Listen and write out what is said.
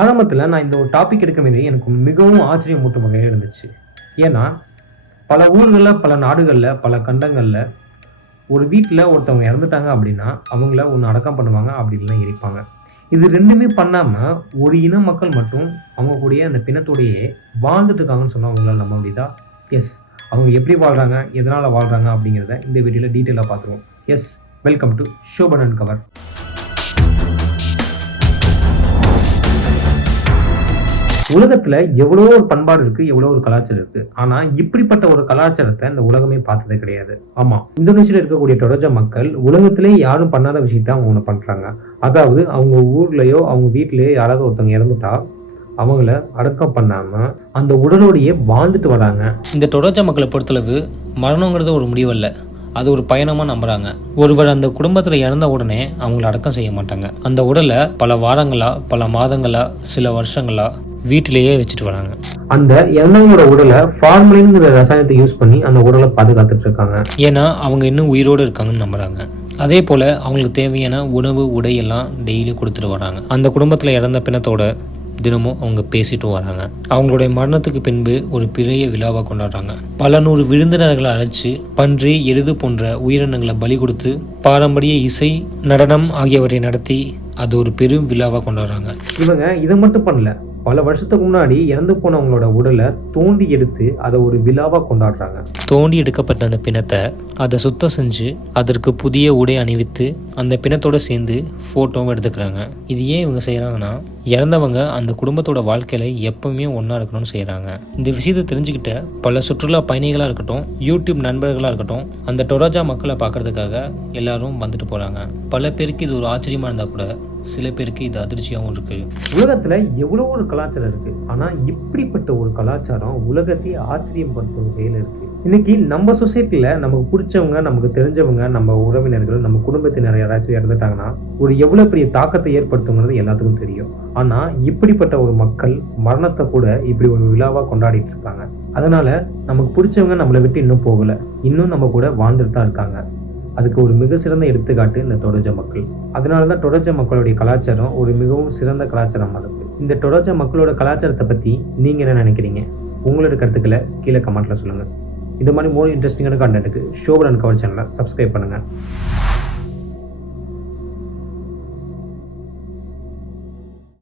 ஆரம்பத்தில் நான் இந்த ஒரு டாபிக் எடுக்கும்போது எனக்கு மிகவும் ஆச்சரியமூட்டும் வகையில் இருந்துச்சு. ஏன்னா, பல ஊர்களில், பல நாடுகளில், பல கண்டங்களில் ஒரு வீட்டில் ஒருத்தவங்க இறந்துட்டாங்க அப்படின்னா, அவங்கள ஒண்ணு அடக்கம் பண்ணுவாங்க, அப்படி இல்லைன்னா எரிப்பாங்க. இது 2மே பண்ணாம, ஒரு இன மக்கள் மட்டும் அவங்க கூடயே அந்த பிணத்தோடையே வாழ்ந்துட்டு இருக்காங்கன்னு சொன்னா உங்களால நம்ப முடியுதா? எஸ். அவங்க எப்படி வாழ்றாங்க? எதனால வாழ்றாங்க? அப்படிங்கிறத இந்த வீடியோல டீட்டெயிலா பார்த்துருவோம். Yes. Welcome to Shoban and கவர். உலகத்துல எவ்வளவோ ஒரு பண்பாடு இருக்கு, எவ்வளோ ஒரு கலாச்சாரம் இருக்கு. ஆனா இப்படிப்பட்ட ஒரு கலாச்சாரத்தை இந்த உலகமே பார்த்ததே கிடையாது. ஆமா, இந்தோனேஷியால இருக்கக்கூடிய டொரஜா மக்கள் உலகத்திலே யாரும் பண்ணாத விஷயத்த அவங்க ஒண்ணு பண்றாங்க. அதாவது அவங்க ஊர்லயோ, அவங்க வீட்லயோ யாராவது ஒருத்தவங்க இறந்துட்டா, அவங்கள அடக்கம் பண்ணாம அந்த உடலோடையே வாழ்ந்துட்டு வராங்க. இந்த டொரஜா மக்களை பொறுத்தளவு மரணங்கிறது ஒரு முடிவல்ல, அது ஒரு பயணமாக நம்புறாங்க. ஒருவர் அந்த குடும்பத்தில் இறந்த உடனே அவங்கள அடக்கம் செய்ய மாட்டாங்க. அந்த உடலை பல வாரங்களா, பல மாதங்களா, சில வருஷங்களா வீட்டிலேயே வச்சுட்டு வராங்க. அந்த இறந்தவங்களோட உடலை ஃபார்மலின்ங்கிற ரசாயனத்தை யூஸ் பண்ணி அந்த உடலை பாதுகாத்துட்டு இருக்காங்க. ஏன்னா அவங்க இன்னும் உயிரோடு இருக்காங்கன்னு நம்புறாங்க. அதே போல அவங்களுக்கு தேவையான உணவு, உடை எல்லாம் டெய்லி கொடுத்துட்டு வராங்க. அந்த குடும்பத்தில் இறந்த பிணத்தோட தினமும் அவங்க பேசிட்டு வராங்க. அவங்களுடைய மரணத்துக்கு பின்பு ஒரு பெரிய விழாவாக கொண்டாடுறாங்க. பல நூறு விருந்தினர்களை அழைச்சி பன்றி, எருது போன்ற உயிரினங்களை பலி கொடுத்து பாரம்பரிய இசை, நடனம் ஆகியவற்றை நடத்தி அது ஒரு பெரும் விழாவாக கொண்டாடுறாங்க. இவங்க இதை மட்டும் பண்ணல, பல வருஷத்துக்கு முன்னாடி இறந்து போனவங்களோட உடலை தோண்டி எடுத்து அதை ஒரு விழாவா கொண்டாடுறாங்க. தோண்டி எடுக்கப்பட்ட அந்த பிணத்தை அதை சுத்தம் செஞ்சு அதற்கு புதிய உடை அணிவித்து அந்த பிணத்தோட சேர்ந்து போட்டோவும் எடுத்துக்கிறாங்க. இது ஏன் இவங்க செய்யறாங்கன்னா, இறந்தவங்க அந்த குடும்பத்தோட வாழ்க்கையில எப்பவுமே ஒன்னா இருக்கணும்னு செய்யறாங்க. இந்த விஷயத்தை தெரிஞ்சுக்கிட்ட பல சுற்றுலா பயணிகளா இருக்கட்டும், யூடியூப் நண்பர்களா இருக்கட்டும், அந்த டொரஜா மக்களை பார்க்கறதுக்காக எல்லாரும் வந்துட்டு போறாங்க. பல பேருக்கு இது ஒரு ஆச்சரியமா இருந்தா கூட சில பேருக்கு இது அதிர்ச்சியாகவும் இருக்கு. உலகத்துல எவ்வளவு ஒரு கலாச்சாரம் இருக்கு, ஆனா இப்படிப்பட்ட ஒரு கலாச்சாரம் உலகத்தையே ஆச்சரியப்படுத்தும் வகையில இருக்கு. இன்னைக்கு நம்ம சொசைட்டில நமக்கு பிடிச்சவங்க, நமக்கு தெரிஞ்சவங்க, நம்ம உறவினர்கள், நம்ம குடும்பத்தினர் யாராச்சும் இறந்துட்டாங்கன்னா ஒரு எவ்வளவு பெரிய தாக்கத்தை ஏற்படுத்துங்கிறது எல்லாத்துக்கும் தெரியும். ஆனா இப்படிப்பட்ட ஒரு மக்கள் மரணத்தை கூட இப்படி ஒரு விழாவா கொண்டாடிட்டு இருக்காங்க. அதனால நமக்கு பிடிச்சவங்க நம்மளை விட்டு இன்னும் போகல, இன்னும் நம்ம கூட வாழ்ந்துட்டு தான் இருக்காங்க. அதுக்கு ஒரு மிக சிறந்த எடுத்துக்காட்டு இந்த டொரஜா மக்கள். அதனாலதான் டொரஜா மக்களுடைய கலாச்சாரம் ஒரு மிகவும் சிறந்த கலாச்சாரமா இருக்கு. இந்த டொரஜா மக்களோட கலாச்சாரத்தை பத்தி நீங்க என்ன நினைக்கிறீங்க? உங்களோட கருத்துக்களை கீழே கமெண்ட்ல சொல்லுங்க. இந்த மாதிரி மோர் இன்ட்ரெஸ்டிங்கான கண்டென்ட்டுக்கு ஷோபன் அண்ட் கவர் சேனலை சப்ஸ்கிரைப் பண்ணுங்க.